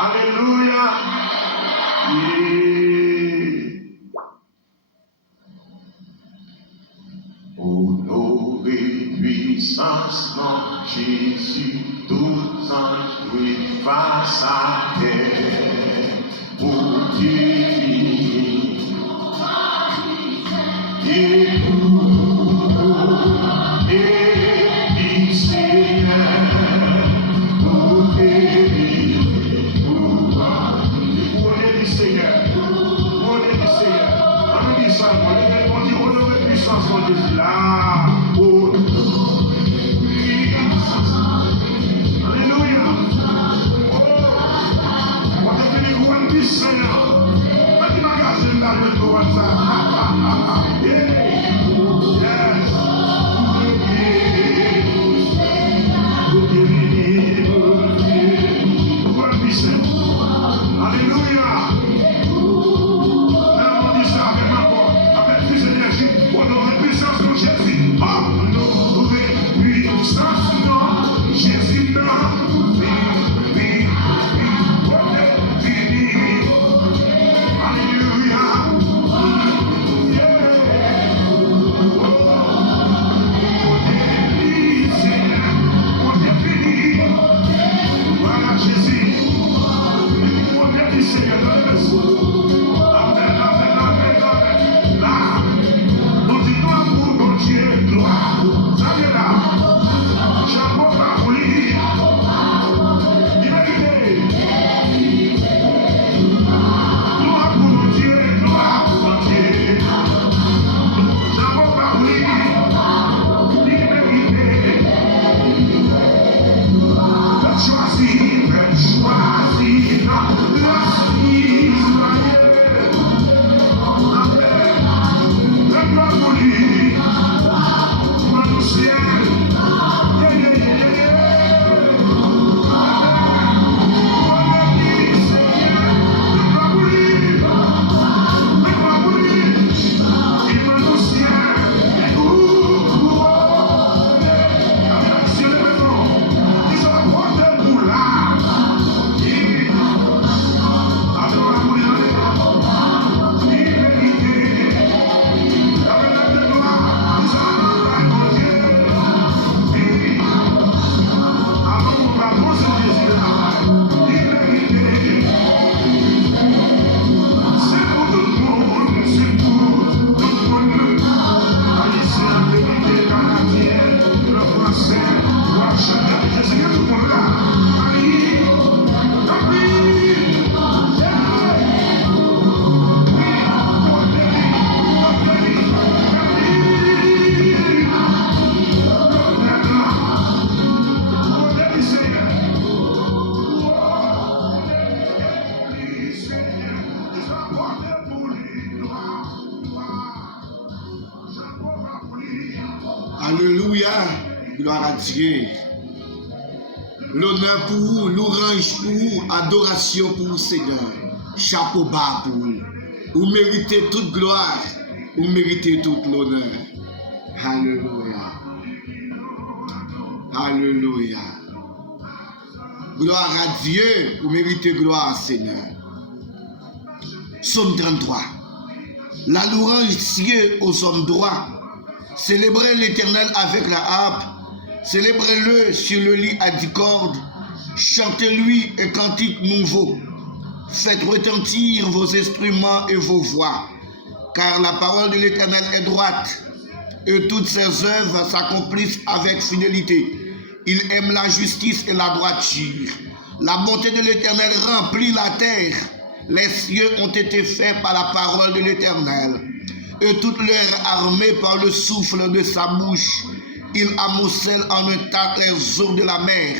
Alléluia. Honoré, puissance, non, Jésus, tout ange brille face à terre. Pour Dieu, et pour et Seigneur, pour Dieu, pour Dieu, Seigneur, pour Dieu, Seigneur. On dit ça, on dit honoré, puissance, mon Jésus, là. Alléluia, gloire à Dieu. L'honneur pour vous, l'orange pour vous, adoration pour vous, Seigneur. Chapeau bas pour vous. Vous méritez toute gloire, vous méritez tout l'honneur. Alléluia. Alléluia. Gloire à Dieu, vous méritez gloire, Seigneur. Psaume 33. La louange Dieu aux hommes droits. Célébrez l'Éternel avec la harpe. Célébrez-le sur le lit à 10 cordes. Chantez-lui un cantique nouveau. Faites retentir vos instruments et vos voix. Car la parole de l'Éternel est droite. Et toutes ses œuvres s'accomplissent avec fidélité. Il aime la justice et la droiture. La bonté de l'Éternel remplit la terre. Les cieux ont été faits par la parole de l'Éternel. Et toute leur armée par le souffle de sa bouche. Il amoncelle en un tas les eaux de la mer.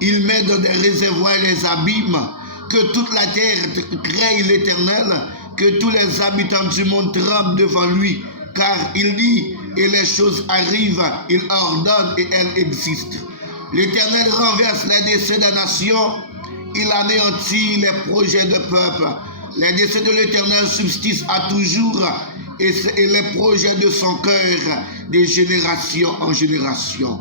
Il met dans des réservoirs les abîmes. Que toute la terre crée l'Éternel. Que tous les habitants du monde tremblent devant lui. Car il dit, et les choses arrivent. Il ordonne et elles existent. L'Éternel renverse les décès des nations. Il anéantit les projets de peuple. Les décès de l'Éternel subsistent à toujours, et les projets de son cœur de génération en génération.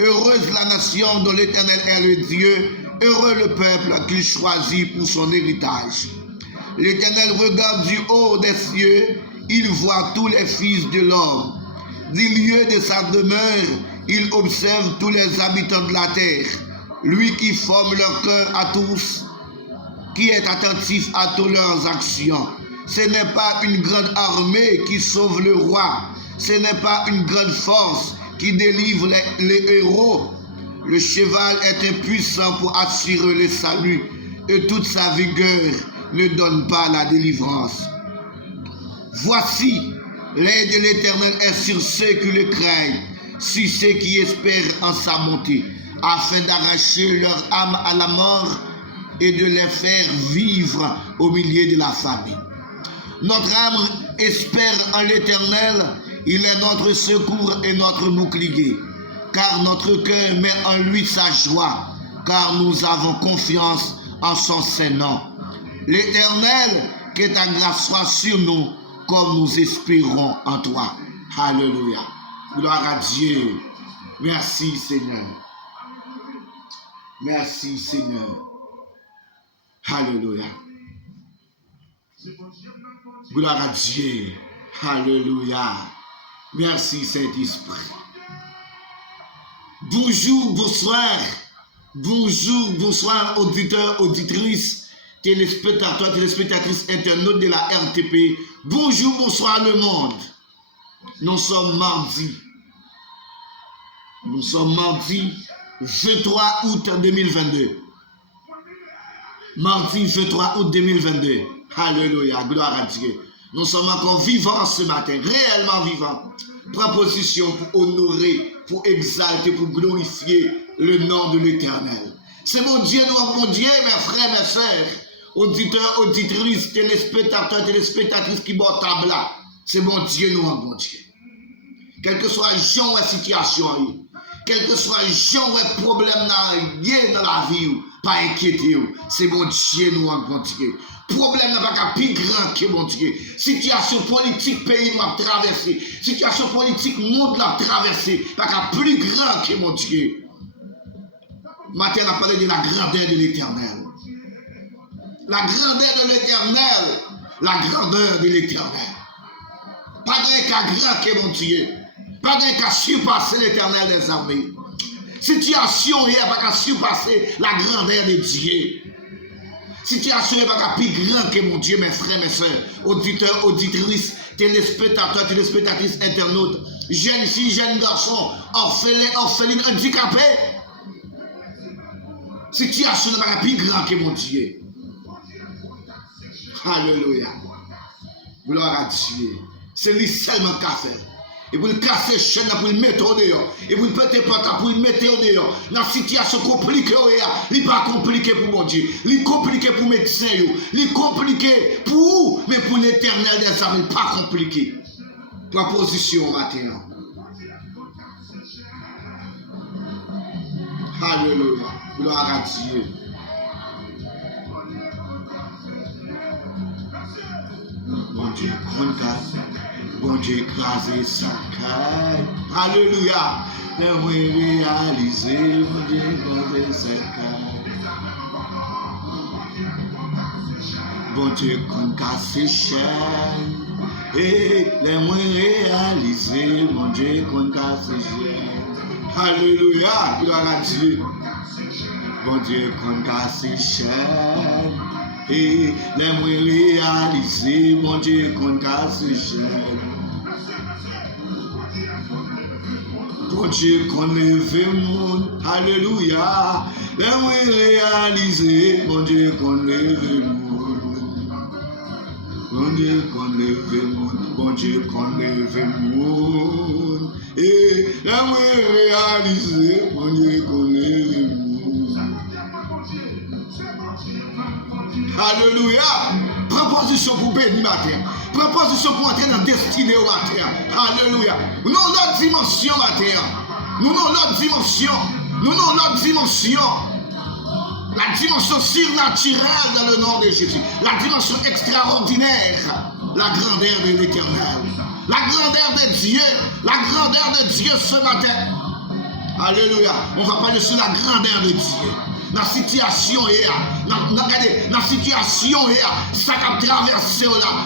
Heureuse la nation dont l'Éternel est le Dieu, Heureux le peuple qu'il choisit pour son héritage. L'Éternel regarde du haut des cieux, il voit tous les fils de l'homme. Du lieu de sa demeure, il observe tous les habitants de la terre. Lui qui forme leur cœur à tous, qui est attentif à toutes leurs actions. Ce n'est pas une grande armée qui sauve le roi. Ce n'est pas une grande force qui délivre les héros. Le cheval est impuissant pour assurer le salut et toute sa vigueur ne donne pas la délivrance. Voici, l'aide de l'Éternel est sur ceux qui le craignent, sur ceux qui espèrent en sa bonté, afin d'arracher leur âme à la mort et de les faire vivre au milieu de la famine. Notre âme espère en l'Éternel, il est notre secours et notre bouclier, car notre cœur met en lui sa joie, car nous avons confiance en son saint nom. L'Éternel, que ta grâce soit sur nous, comme nous espérons en toi. Alléluia. Gloire à Dieu. Merci Seigneur. Merci Seigneur. Alléluia. Gloire à Dieu. Alléluia. Merci Saint-Esprit. Bonjour, bonsoir. Bonjour, bonsoir, auditeurs, auditrices, téléspectateurs, téléspectatrices, internautes de la RTP. Bonjour, bonsoir le monde. Nous sommes mardi. Nous sommes mardi 23 août 2022. Mardi 23 août 2022. Alléluia, gloire à Dieu. Nous sommes encore vivants ce matin, réellement vivants. Prends position pour honorer, pour exalter, pour glorifier le nom de l'Éternel. C'est mon Dieu, nous, mon Dieu, mes frères, mes sœurs, auditeurs, auditrices, téléspectateurs, téléspectatrices qui boivent table là. C'est mon Dieu, nous, mon Dieu. Quel que soit le genre de situation, quel que soit le genre de problème dans la vie, pas inquiéter, c'est mon Dieu, nous, mon Dieu. Problème n'est pas plus grand que mon Dieu. Situation politique, pays nous a traversé. Situation politique, monde l'a traversé. Pas plus grand que mon Dieu. Matin, on a parlé de la grandeur de l'Éternel. La grandeur de l'Éternel. La grandeur de l'Éternel. Pas d'un cas grand que mon Dieu. Pas d'un cas surpasser l'Éternel des armées. Situation n'est pas qu'à surpasser la grandeur de Dieu. Situation n'est pas plus grand que mon Dieu, mes frères, mes soeurs, auditeurs, auditrices, téléspectateurs, téléspectatrices, internautes, jeunes filles, jeunes garçons, orphelins, orphelines, handicapés. Situation n'est pas plus grand que mon Dieu. Alléluia. Gloire à Dieu. C'est lui seulement qui a fait. Et pour le casser chaîne, pour le mettre au dehors. Et pour le péter porte, pour le mettre au dehors. Dans la situation compliquée, il n'est pas compliqué pour mon Dieu. Il est compliqué pour les médecins. Il est compliqué pour vous. Mais pour l'Éternel des armées, il n'est pas compliqué. Proposition matin. Alléluia. Gloire à Dieu. Mon Dieu, grande grâce. Bon Dieu, écrasé sa caille. Alléluia. J'aimerais réaliser, mon Dieu, écrasé sa caille. Bon Dieu, qu'on casse chaîne. Et j'aimerais réaliser, mon Dieu, qu'on casse chaîne. Alléluia. Gloire à Dieu. Bon Dieu, qu'on casse chaîne. Et j'aimerais réaliser, mon Dieu, qu'on casse chaîne. Bon Dieu, qu'on lève le monde, alléluia. J'aimerais réaliser, mon Dieu, qu'on lève le monde. Bon Dieu, qu'on lève le monde, bon Dieu, qu'on lève le monde. Et j'aimerais réaliser, mon Dieu, qu'on lève le monde. Alléluia. Proposition pour bénir matin. Proposition pour entrer dans la destinée au matin. Alléluia. Nous avons l'autre dimension matin. Nous avons l'autre dimension. Nous avons l'autre dimension. La dimension surnaturelle dans le nom de Jésus. La dimension extraordinaire. La grandeur de l'Éternel. La grandeur de Dieu. La grandeur de Dieu ce matin. Alléluia. On va parler sur la grandeur de Dieu. dans la situation, regardez, dans la situation, ça a traversé là.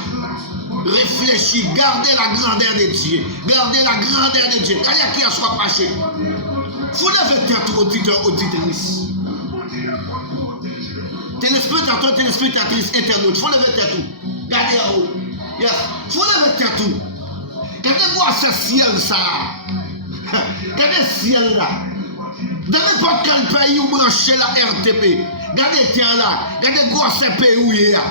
Réfléchis, gardez la grandeur de Dieu. Gardez la grandeur de Dieu. Quand il y a qui a soit marché, vous levez tête, auditeur, auditrice. Téléspectateur, téléspectatrice, internaute, faut lever tête tout. Regardez en haut. Yes. Faut lever tête tout. Regardez-moi ce ciel ça. Regardez ce ciel là. Dans n'importe quel pays où branchez la RTP. Regardez terre là. Regardez-moi ce pays où il y a.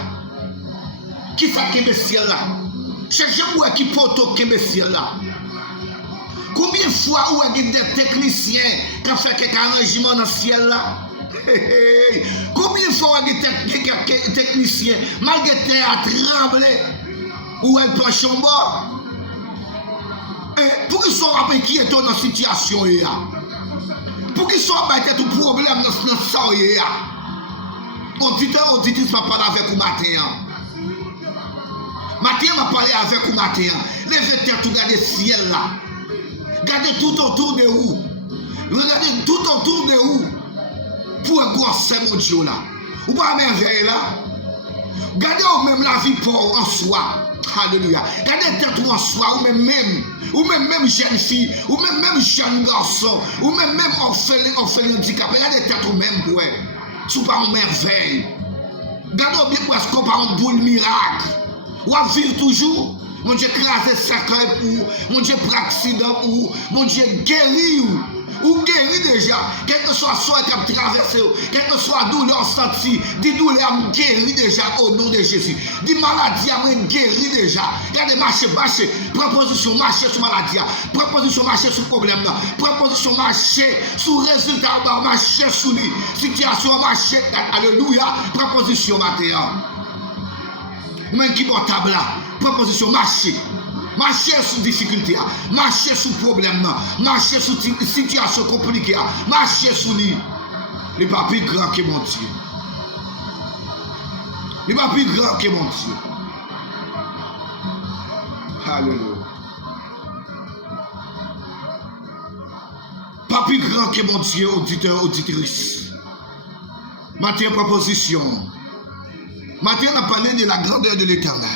Qui ça qui est le ciel là? Cherchez-moi qui porte le ciel là. Combien de fois où il y a des techniciens qui ont fait quelques arrangements dans le ciel là? Combien de fois il y a des techniciens malgré terre à trembler ou elle penche en bas? Pour qu'ils soient rappelés qui est dans la situation, pour qu'ils soient rappelés tout problème dans ça, auditeur, auditrice m'a parlé avec vous matin. Matin m'a parlé avec vous matin. Levez tête tout, regardez le ciel là. Regardez tout autour de vous. Regardez tout autour de vous. Pour un gros mon Dieu là. Ou pas merveille là. Regardez même la vie pour en soi. Alléluia. Regardez tête en soi, ou même jeune fille, ou même jeune garçon, ou même orphelin handicapé. Regardez tête ou même ouais. Sous pas une merveille. Regardez bien parce qu'on parle de boule miracle. Ou à vivre toujours. Mon Dieu crase cercueil pour, mon Dieu pour accident pour, mon Dieu guéri ou guéri déjà. Quel que soit soit qui a traversé, quel que soit douleur senti, dit douleur guéri déjà au nom de Jésus. Dit maladie a guéri déjà. Regardez marcher, proposition marcher sur maladie, proposition marcher sur problème, proposition marcher sur résultat, marcher sur lui, situation marcher, alléluia, proposition matin. Même qui portable là, proposition marcher. Marcher sous difficulté, marcher sous problème, marcher sous situation compliquée, marcher sous lui. Il n'est pas plus grand que mon Dieu. Il n'est pas plus grand que mon Dieu. Alléluia. Pas plus grand que mon Dieu, auditeur, auditrice. Matin proposition. Matin on a parlé de la grandeur de l'Éternel.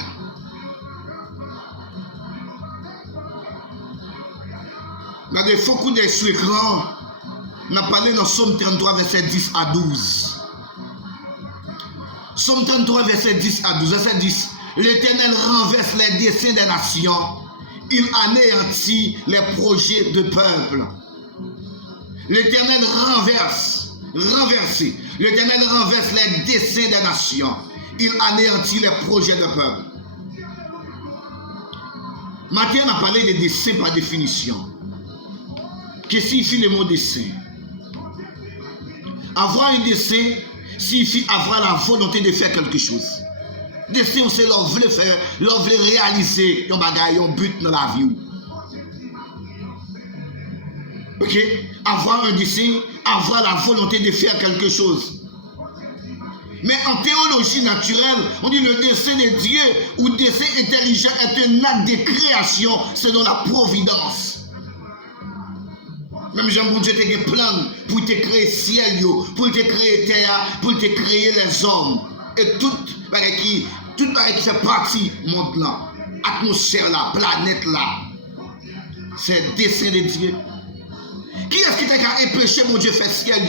Regardez, il faut qu'on ait sur l'écran. On a parlé dans Somme 33, verset 10 à 12. Somme 33, verset 10 à 12. Verset 10. L'Éternel renverse les desseins des nations. Il anéantit les projets de peuple. L'Éternel renverse. L'Éternel renverse les desseins des nations. Il anéantit les projets de peuple. Maintenant, on a parlé de desseins par définition. Qu'est-ce que signifie le mot dessein? Avoir un dessein signifie avoir la volonté de faire quelque chose. Dessein, c'est leur veut faire, leur veut réaliser un bagage, un but dans la vie. Ok? Avoir un dessein, avoir la volonté de faire quelque chose. Mais en théologie naturelle, on dit le dessein de Dieu ou dessein intelligent est un acte de création selon la providence. Même Jean-Bon Dieu te plan pour te créer ciel, pour te créer terre, pour te créer les hommes. Et tout qui fait partie du monde là, atmosphère là, planète là. C'est le dessein de Dieu. Qui est-ce qui t'a empêché mon Dieu faire ciel?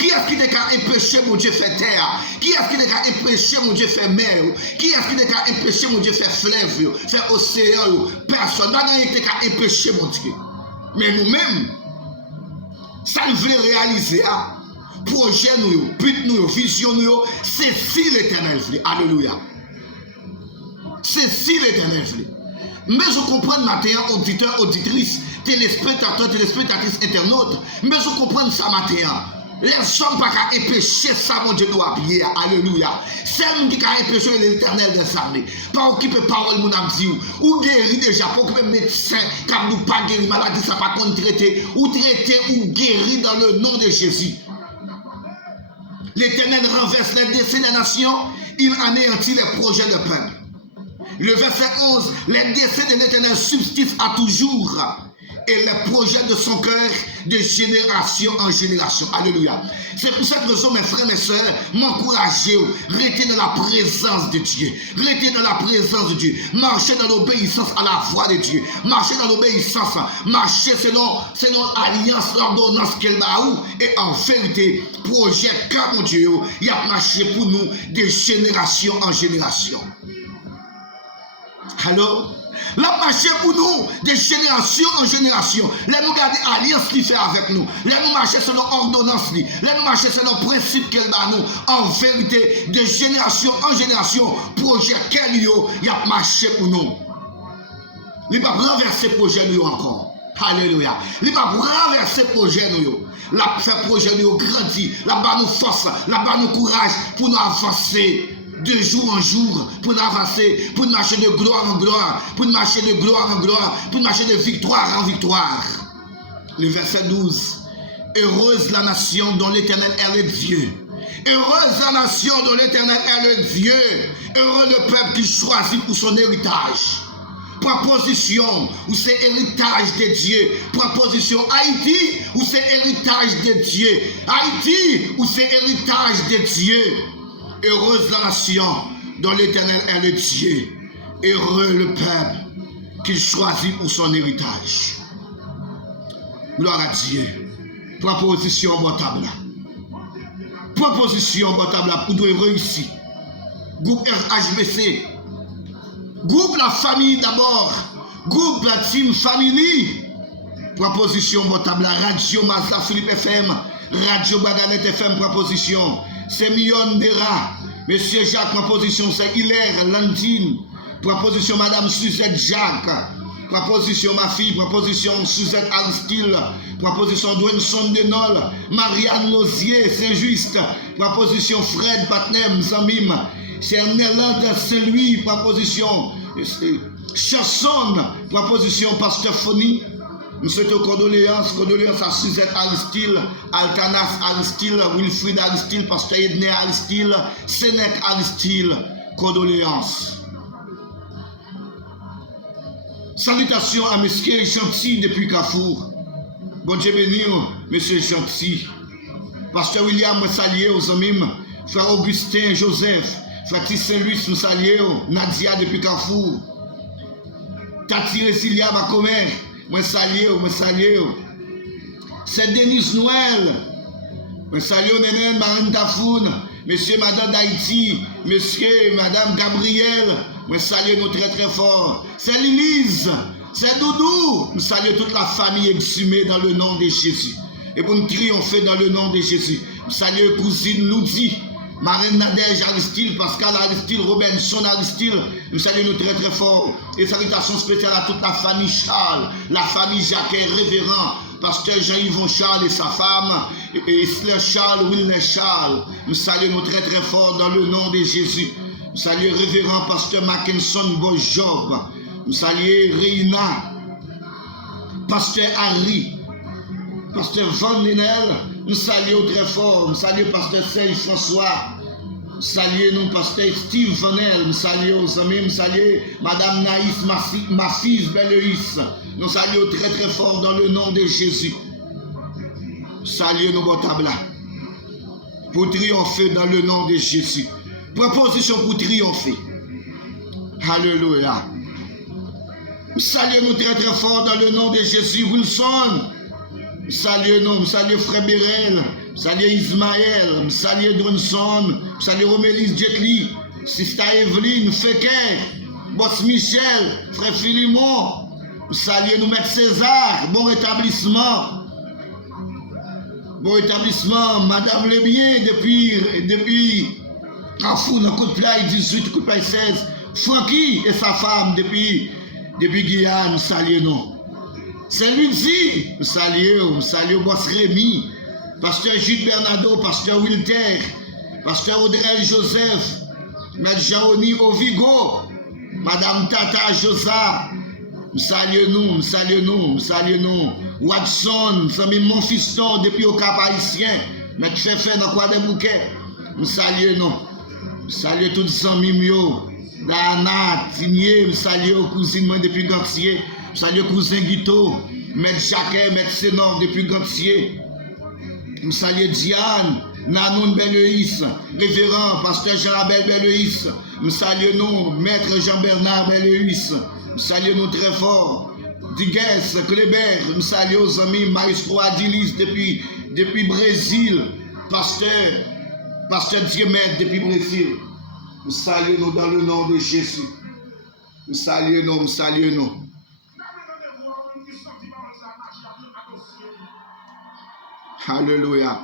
Qui est-ce qui t'a empêché mon Dieu faire terre? Qui est-ce qui t'a empêché mon Dieu faire mer? Qui est-ce qui t'a empêché mon Dieu faire fleuve, faire océan? Personne n'a t'a empêché mon Dieu. Mais nous-mêmes, ça nous veut réaliser, projet nous, but nous, vision nous, c'est si l'Éternel veut. Alléluia. C'est si l'Éternel veut. Mais je comprends matin, auditeur, auditrice, téléspectateur, téléspectatrice, internaute. Mais je comprends ça matin. Les hommes pas qu'à empêcher ça, mon Dieu doit appuyer. Alléluia. C'est nous qui a empêché l'Éternel des armées. Pas occuper parole, mon âme dit, ou guérir déjà, pas occuper médecin, car nous pas guérir maladie, ça pas qu'on traiter, ou traiter ou guérir dans le nom de Jésus. L'Éternel renverse les desseins des nations, il anéantit les projets de peuple. Le verset 11, les desseins de l'Éternel subsistent à toujours. et les projets de son cœur de génération en génération. Alléluia. C'est pour cette raison, mes frères, mes soeurs, m'encouragez, restez dans la présence de Dieu. Restez dans la présence de Dieu. Marchez dans l'obéissance à la voix de Dieu. Marchez dans l'obéissance. Marchez selon l'alliance, l'ordonnance qu'elle m'a eu. Et en vérité, projet comme Dieu, il a marché pour nous de génération en génération. Allô? La marché pour nous de génération en génération. Là nous garder alliance qui fait avec nous. Là nous marcher selon ordonnance. Là nous marcher selon principe qu'elle a nous. En vérité, de génération en génération, projet qu'elle y a marché pour nous. Il va renverser projet nous encore. Alléluia. Il va renverser projet nous. La fait projet nous grandir. Là-bas nous force. Là-bas nous courage pour nous avancer. De jour en jour, pour nous avancer, pour nous marcher de gloire en gloire, pour nous marcher de gloire en gloire, pour nous marcher de victoire en victoire. Le verset 12. Heureuse la nation dont l'Éternel est le Dieu. Heureuse la nation dont l'Éternel est le Dieu. Heureux le peuple qu'il choisit pour son héritage. Proposition, où c'est héritage de Dieu. Proposition Haïti, où c'est héritage de Dieu. Haïti, où c'est héritage de Dieu. Heureuse la nation dont l'Éternel est le Dieu. Heureux le peuple qu'il choisit pour son héritage. Gloire à Dieu. Proposition botable. Proposition botable pour nous réussir. Groupe RHBC. Groupe la famille d'abord. Groupe la team family. Proposition botable. Radio Mazda Philippe FM. Radio Baganet FM. Proposition. C'est Mion Dera. Monsieur Jacques, proposition c'est Hilaire Landine. Proposition Madame Suzette Jacques. Proposition ma fille. Proposition Suzette Aristide. Proposition Dwenson Denol. Marianne Lozier, Saint-Just. Proposition Fred Patnem Zamim. C'est Nélande Saint-Louis. Proposition Chasson. Proposition Pasteur Foni. Nous souhaitons condoléances à Suzette Aristide, Altanas Aristide, Wilfried Aristide, Pasteur Edner Aristide, Sénèque Aristide, condoléances. Salutations à Monsieur Gentil depuis Carrefour. Bon Dieu béni, Monsieur Gentil. Pasteur William, nous saluons aux amis. Frère Augustin, Joseph. Frère Saint-Louis, nous saluons. Nadia depuis Carrefour. Tati Résilia, ma commère. Moi salue. C'est Denise Noël. Moi salue Nénen Marine Tafoun. Monsieur, Madame d'Haïti. Monsieur, Madame Gabriel. Moi salue nous très très fort. C'est Lise. C'est Doudou. Nous saluons toute la famille exhumée dans le nom de Jésus. Et pour nous triompher dans le nom de Jésus. Nous saluons cousine Loudi. Marine Nadège Aristide, Pascal Aristide, Robinson Aristide, nous saluons très très fort. Et salutations spéciales à toute la famille Charles, la famille Jacques, révérend, Pasteur Jean-Yvon Charles et sa femme, et Isler Charles, Wilner Charles. Nous saluons très très fort dans le nom de Jésus. Nous saluons révérend Pasteur Mackinson Bojob. Nous saluons Reina, Pasteur Harry, Pasteur Van Lenel. Nous saluons très fort. Nous saluons Pasteur Serge François. Nous saluons Pasteur Steve Vanel. Nous saluons aux amis. Nous saluons Madame Naïs, ma fille Belleïs. Nous saluons très très fort dans le nom de Jésus. Saluons nos botables pour triompher dans le nom de Jésus. Proposition pour triompher. Alléluia. Saluons très très fort dans le nom de Jésus. Wilson. Salut Frère Bérel, salut Ismaël, salut Dronson, salut Romélise Jetli, Sista Evelyne, Féquet, Boss Michel, Frère Philimon, salut nous Maître César, bon rétablissement, Madame Lebien depuis Carrefour, dans coup de play 18, coup de play 16, Francky et sa femme depuis Guyane, salut nous. C'est Lundi, salut Boss Rémi, Pasteur Jules Bernardo, Pasteur Wilter, Pasteur Audrey Joseph, Maître Jaoni Ovigo, Madame Tata Josa, salut nous, Watson, Sami mon fiston depuis au Cap Haïtien, Maître Fefe dans quoi des bouquets, salut tous les amis, Dana, Tigné, salut aux cousines depuis Gantier. Salut cousin Guito, Maître Jacquet, Maître Sénor depuis Gantier. Je salue Diane, Nanoun Belleïs, révérend Pasteur Jean-Abel Belleïs. Je salue nous, Maître Jean-Bernard Belleïs. Je salue nous très fort. Digues, Kleber, je salue aux amis Maestro Adilis depuis Brésil. Pasteur Diemet depuis Brésil. Je salue nous dans le nom de Jésus. Je salue nous, je salue nous. Alléluia.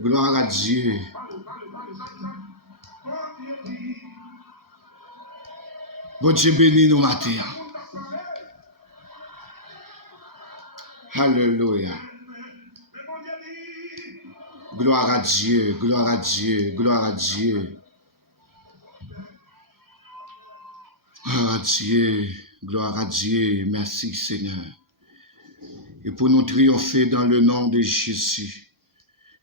Gloire à Dieu. Bon Dieu bénit nous matin. Alléluia. Gloire à Dieu, gloire à Dieu, gloire à Dieu. Gloire à Dieu, gloire à Dieu. Merci Seigneur. Et pour nous triompher dans le nom de Jésus.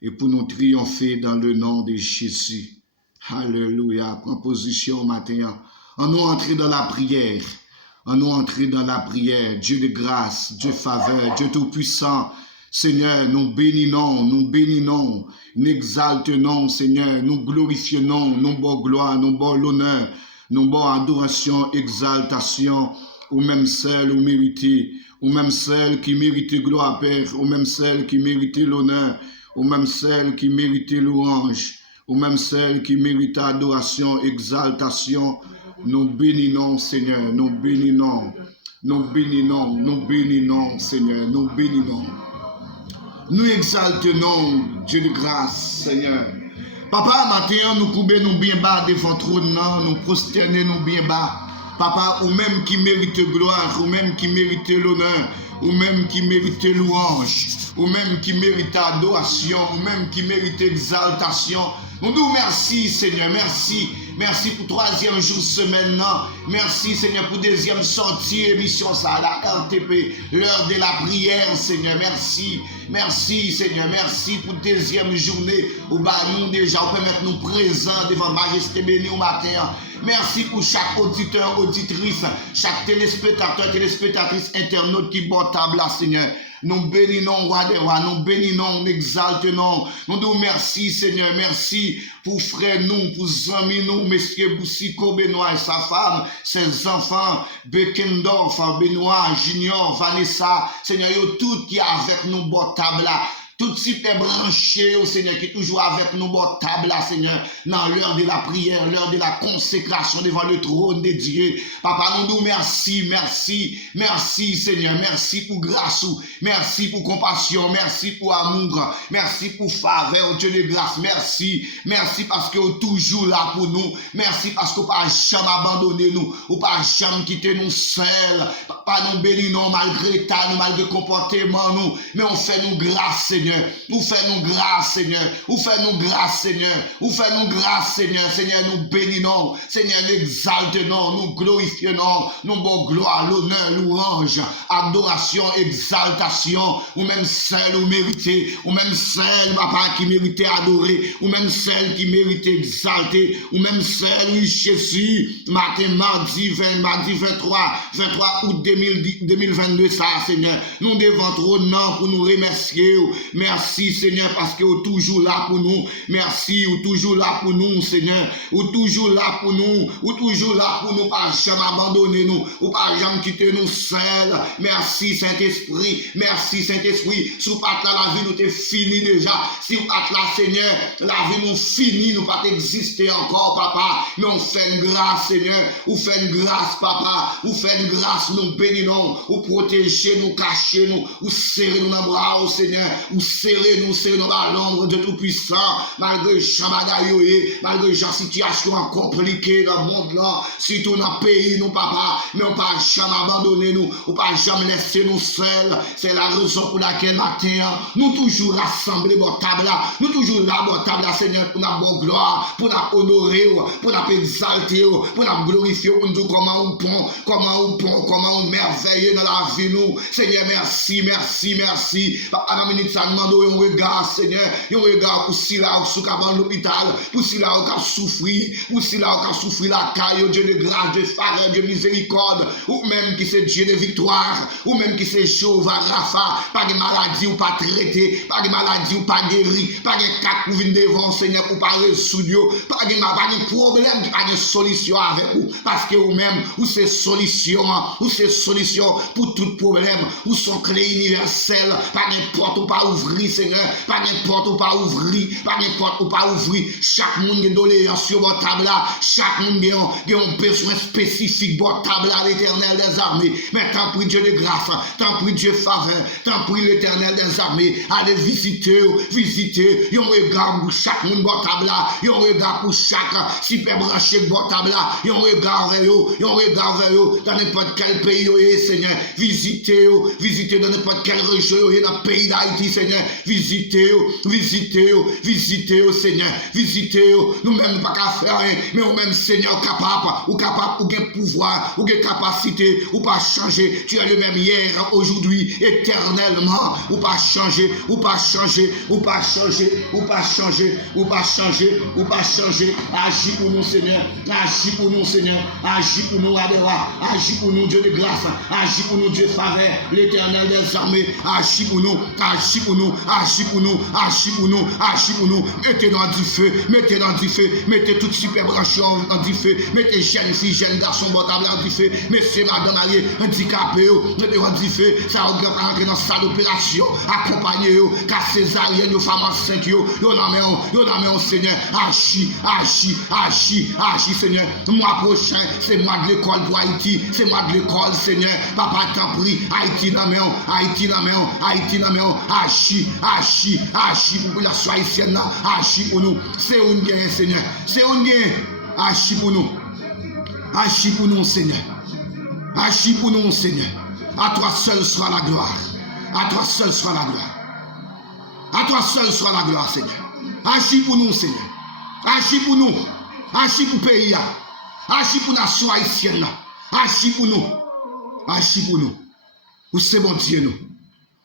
Et pour nous triompher dans le nom de Jésus. Alléluia. Prends position au matin. En nous entrer dans la prière. En nous entrer dans la prière. Dieu de grâce, Dieu de faveur, Dieu tout-puissant. Seigneur, nous bénissons, nous exaltons, Seigneur, nous glorifions, nous bon gloire, nous bon l'honneur, nous bon adoration, exaltation, ou même celle ou mérité, ou même celle qui mérite gloire, Père, ou même celle qui mérite l'honneur, ou même celle qui mérite louange, ou même celle qui mérite adoration, exaltation. Nous bénissons, Seigneur, nous bénissons, Seigneur, nous bénissons. Nous exaltons Dieu de grâce, Seigneur. Papa, matin, nous courbons nous bien bas devant trône, nous prosternons nous bien bas. Papa, ou même qui mérite gloire, ou même qui mérite l'honneur, ou même qui mérite louange, ou même qui mérite adoration, ou même qui mérite exaltation. Nous disons merci, Seigneur, merci. Merci pour troisième jour semaine. Merci, Seigneur, pour deuxième sortie, émission ça, la RTP, l'heure de la prière, Seigneur. Merci, merci, Seigneur. Merci pour deuxième journée où nous déjà permettre nous présents devant Majesté bénie au matin. Merci pour chaque auditeur, auditrice, chaque téléspectateur, téléspectatrice, internaute qui bat table là, Seigneur. Nous bénissons, roi des rois, nous bénissons, nous exaltons. Nous disons merci, Seigneur, merci pour frère nous, pour amis nous, Monsieur Boussiko Benoît et sa femme, ses enfants, Bekendorf, Benoît, Junior, Vanessa, Seigneur, tout qui est avec nous, bon table là. Tout type est branché au Seigneur qui est toujours avec nous, bon table là, Seigneur, dans l'heure de la prière, l'heure de la consécration devant le trône de Dieu. Papa, nous disons merci, merci, merci, Seigneur, merci pour grâce, merci pour compassion, merci pour amour, merci pour faveur, Dieu de grâce, merci, merci parce que vous êtes toujours là pour nous, merci parce que vous n'avez pas jamais abandonné nous, vous n'avez pas jamais quitté nous seuls. Papa, nous bénissons malgré ta, malgré comportement, nous, mais on fait nous grâce, Seigneur. Vous faites nous grâce, Seigneur. Vous faites nous grâce, Seigneur. Vous faites nous grâce, Seigneur. Seigneur, nous bénissons. Seigneur, nous exaltons, nous glorifions, nous bon gloire, l'honneur, louange, adoration, exaltation. Ou même celle où méritez, ou même celle, papa, qui méritait adorer, ou même celle qui méritait exalter, ou même celle, oui, Jésus, mardi 23 août 2022, ça, Seigneur. Nous devons trop non pour nous remercier. Merci, Seigneur, parce que vous êtes toujours là pour nous. Merci, vous êtes toujours là pour nous, Seigneur. Vous êtes toujours là pour nous. Vous êtes toujours là pour nous, pas jamais abandonner nous. Ou pas jamais quitter nous seuls. Merci, Saint-Esprit. Merci, Saint-Esprit. Si vous pas là, la vie nous est finie déjà. Si vous pas là, Seigneur, la vie nous finit, nous pas exister encore, papa. Mais on fait une grâce, Seigneur. Vous faites une grâce, papa. Vous faites une grâce, nous bénissons. Vous protégez nous, cachez nous. Vous serrez nous dans le bras, Seigneur. Vous serrez nous à l'ombre de tout-puissant, malgré Chamadayoé, malgré la situation compliquée dans le monde là, surtout dans le pays, nous, papa, mais on ne peut jamais abandonner nous, on ne peut jamais laisser nous seuls. C'est la raison pour laquelle matin, nous toujours rassemblés dans table là, nous toujours là dans table là, Seigneur, pour notre bonne gloire, pour nous honorer, pour nous exalter, pour nous glorifier, pour nous dire comment on pond, comment on merveille dans la vie nous. Seigneur, merci, merci, merci. Papa, demandé un regard, Seigneur, un regard pour si là, sous cabane l'hôpital, pour si là, on a souffri, pour si là, on a souffri la caille, Dieu de grâce, Dieu de faveur, Dieu de miséricorde, ou même qui c'est Dieu de victoire, ou même qui c'est Jéhovah Rapha, pas de maladie ou pas traité, pas de maladie ou pas guéri, pas de cas pour venir devant, Seigneur, pour pas résoudre, pas de problème, pas de solution avec vous, parce que vous-même, ou c'est solution pour tout problème, ou son clé universelle, pas n'importe où pas ouvrir, Seigneur, pas n'importe où pas ouvrir, pas n'importe où pas ouvrir, chaque monde est doléance sur votre table là, chaque monde a un besoin spécifique, votre table là, l'Éternel des armées, mais tant pis Dieu de grâce, tant pis Dieu faveur, tant pis l'Éternel des armées, allez visiter, un regard pour chaque monde, votre table là, un regard pour chaque super branché, votre table là, un regard vers eux, dans n'importe quel pays, Seigneur, visitez dans n'importe quelle région, dans le pays d'Haïti, Seigneur, visitez, Seigneur, visitez, nous-mêmes pas qu'à faire, mais nous-mêmes, Seigneur, capable, ou gain pouvoir, ou gain capacité, ou pas changer, tu es le même hier, aujourd'hui, éternellement, ou pas changer, agis pour nous, Seigneur, agis pour nous, Adéwa, agis pour nous, Dieu de grâce, agis pour nous, Dieu de faveur, l'Éternel des armées, agis pour nous, mettez dans du feu, mettez toutes super branches dans du feu, mettez jeunes filles, jeunes garçons, botables dans du feu, messieurs, madame, handicapés, mettez dans du feu, ça va rentrer dans sa d'opération, accompagnez, casser césarienne, femmes enceintes, yo n'en Seigneur, agis, Seigneur, mois prochain, c'est moi de l'école pour Haïti, c'est moi de l'école, Seigneur, papa t'en prie, Haïti dans agis, pour la soie haïtienne, agis pour nous, c'est un bien, Seigneur, agis pour nous, Seigneur, à toi seul sera la gloire, Seigneur, agis pour nous, Seigneur, agis pour nous, agis pour le pays, agis pour la nation haïtienne, agis pour nous, ou c'est mon Dieu nous,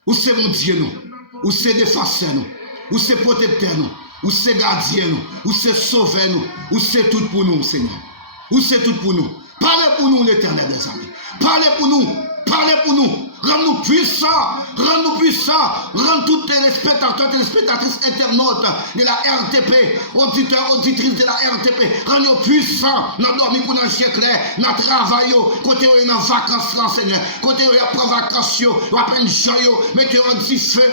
ou c'est défenseur nous, ou c'est protecteur nous, ou c'est gardien nous, ou c'est sauveur nous, ou c'est tout pour nous, Seigneur, parlez pour nous, l'Éternel des armées, parlez pour nous, rends-nous puissants, rends tous téléspectateurs, téléspectatrices, internautes de la RTP, auditeurs, auditrices de la RTP, rends-nous puissants, nous dormir pour nous clair, nous travaillons, côté où nous vacances là, Seigneur, côté où nous avons vacances, nous avons joyeux, mettez en du feu,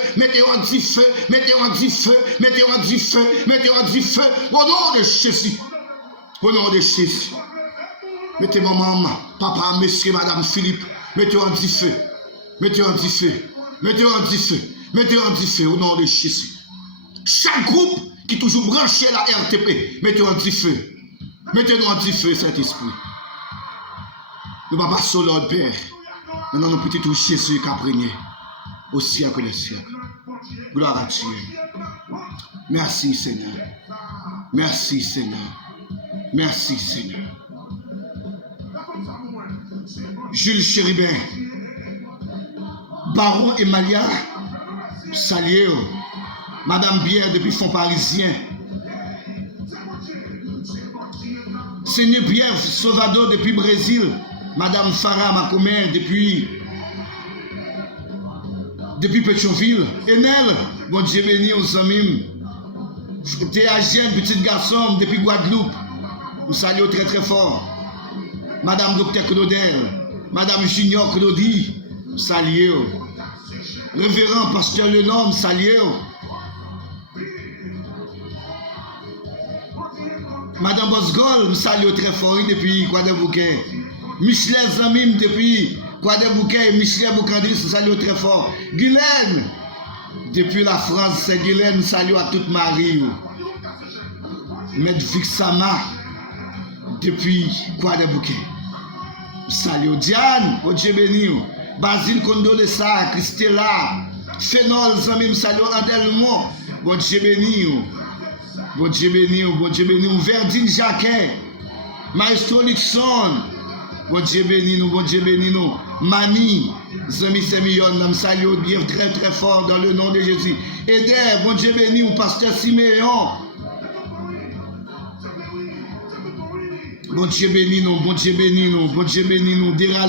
au nom de Jésus, mettez maman, papa, monsieur, madame Philippe, mettez en du feu, au nom de Jésus. Chaque groupe qui est toujours branché la RTP, mettez-nous en du feu, Saint-Esprit. Nous ne pas passer l'ordre, Père. Nous n'avons pas tout Jésus qui a prégné au siècle des siècles. Gloire à Dieu. Merci, Seigneur. Jules Chéribin, Baron Emalia, saluez, Madame Bière depuis Fonds Parisien, Seigneur Pierre Sauvado depuis Brésil, Madame Farah Macomer depuis Pétionville, Enel, bon Dieu béni aux amis, Théagène, petit garçon depuis Guadeloupe, nous saluons très très fort, Madame Docteur Claudel, Madame Junior Claudie, saluez, Révérend Pasteur Lenorme, saluez, Madame Bosgol, nous saluons très fort depuis Guadeloupe, Michelet Zamim depuis Guadeloupe, Michelet Boukandis, nous saluons très fort, Guylaine, depuis la France, c'est Guylaine, nous saluons à toute Marie, Maître Vixama, depuis Guadeloupe. Salut Diane, bon Dieu béni. Basile Condolessa, Christella, Phénol, Zamim, salut Adelmo, bon Dieu béni. Verdine Jacquet, Maestro Nixon, Bon Dieu bénis nous, bon Dieu bénis nous. Mani, Zami Semillon, nous saluons bien très très fort dans le nom de Jésus. Eder, bon Dieu bénis nous, pasteur Siméon. Bon Dieu bénis nous, bon Dieu bénis nous, bon Dieu bénis nous. Dera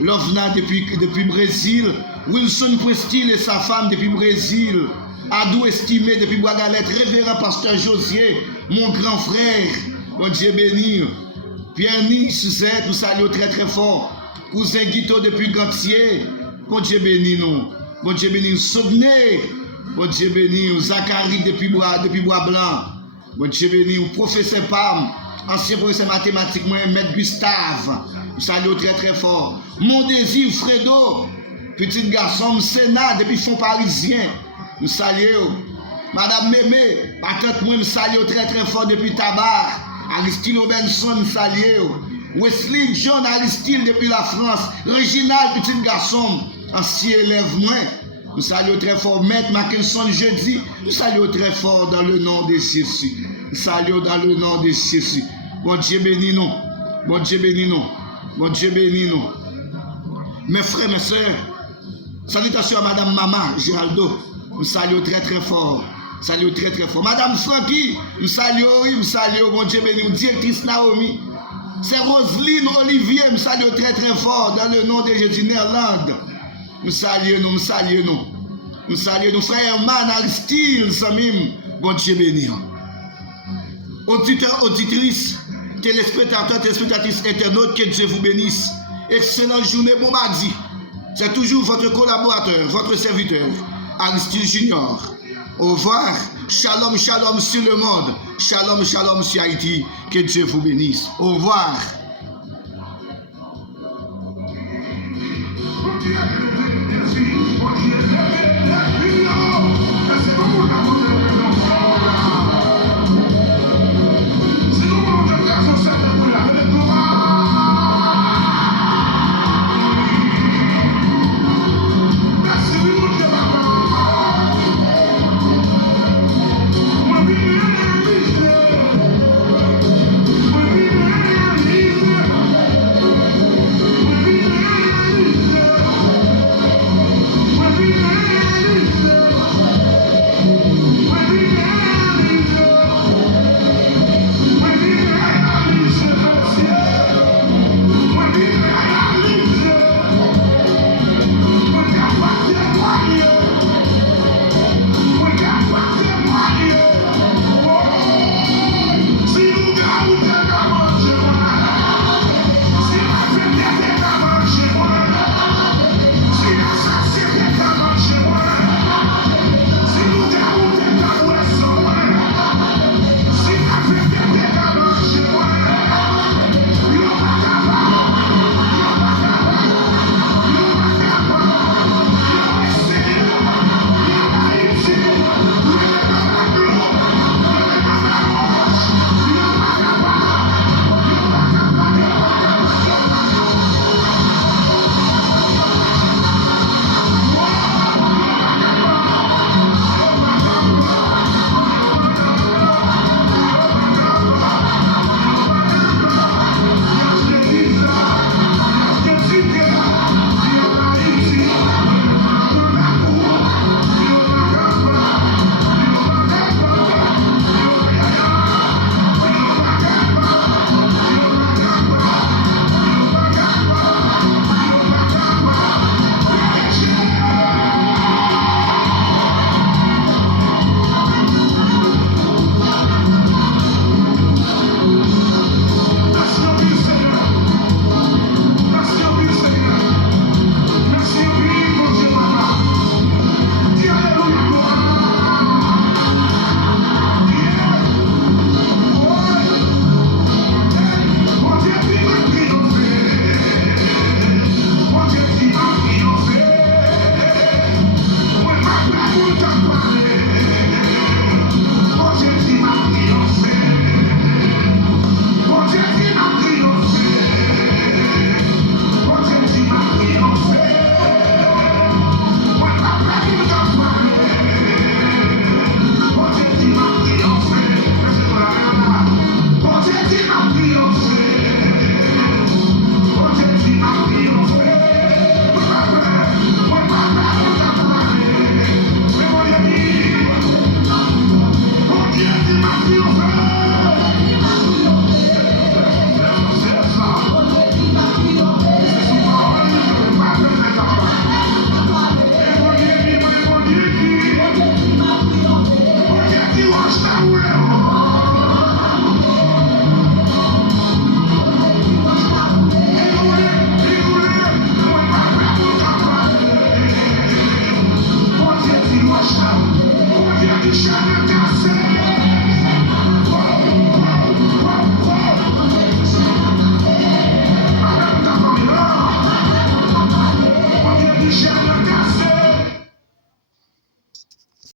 Lovna depuis Brésil. Wilson Prestil et sa femme depuis Brésil. Adou estimé depuis Bois-Galette. Révérend pasteur Josier, mon grand frère. Bon Dieu béni. Pierre-Ni Suzette, nous saluons très très fort. Cousin Guito depuis Gantier. Bon Dieu béni nous. Bon Dieu béni nous. Souvenez. Bon Dieu béni nous. Zachary depuis Bois-Blanc. Bon Dieu béni nous. Professeur Pam. Ancien professeur mathématique, moi, maître Gustave. Nous saluons très très fort. Mon désir, Fredo. Petit garçon, Sénat, depuis Fonds Parisien. Nous saluons. Madame Mémé, patente moi, nous saluons très très fort depuis Tabar. Aristide Robinson, nous saluons. Wesley John Aristide depuis la France. Reginald, petit garçon, ancien élève moi. Nous saluons très fort. Maître Mackinson jeudi. Nous saluons très fort dans le nom de Jésus. Nous saluons dans le nom de Jésus. Bon Dieu bénis nous. Bon Dieu bénis nous. Bon Dieu bénis nous. Mes frères, mes soeurs, salutations à Madame Mama Géraldo. Nous saluons très très fort. Saluons très très fort. Madame Francky, nous saluons, bon Dieu béni nous. Directrice Naomi. C'est Roselyne Olivier, nous saluons très très fort dans le nom de Jésus Néerlande. Nous saluons, nous saluons. Nous saluons, frère Man Aristide, Samim. Bon Dieu béni. Auditeurs, auditrices, téléspectateurs, téléspectatrices, internautes, que Dieu vous bénisse. Excellente journée, bon mardi. C'est toujours votre collaborateur, votre serviteur, Aristide Junior. Au revoir. Shalom, shalom sur le monde. Shalom, shalom sur Haïti. Que Dieu vous bénisse. Au revoir. Éternel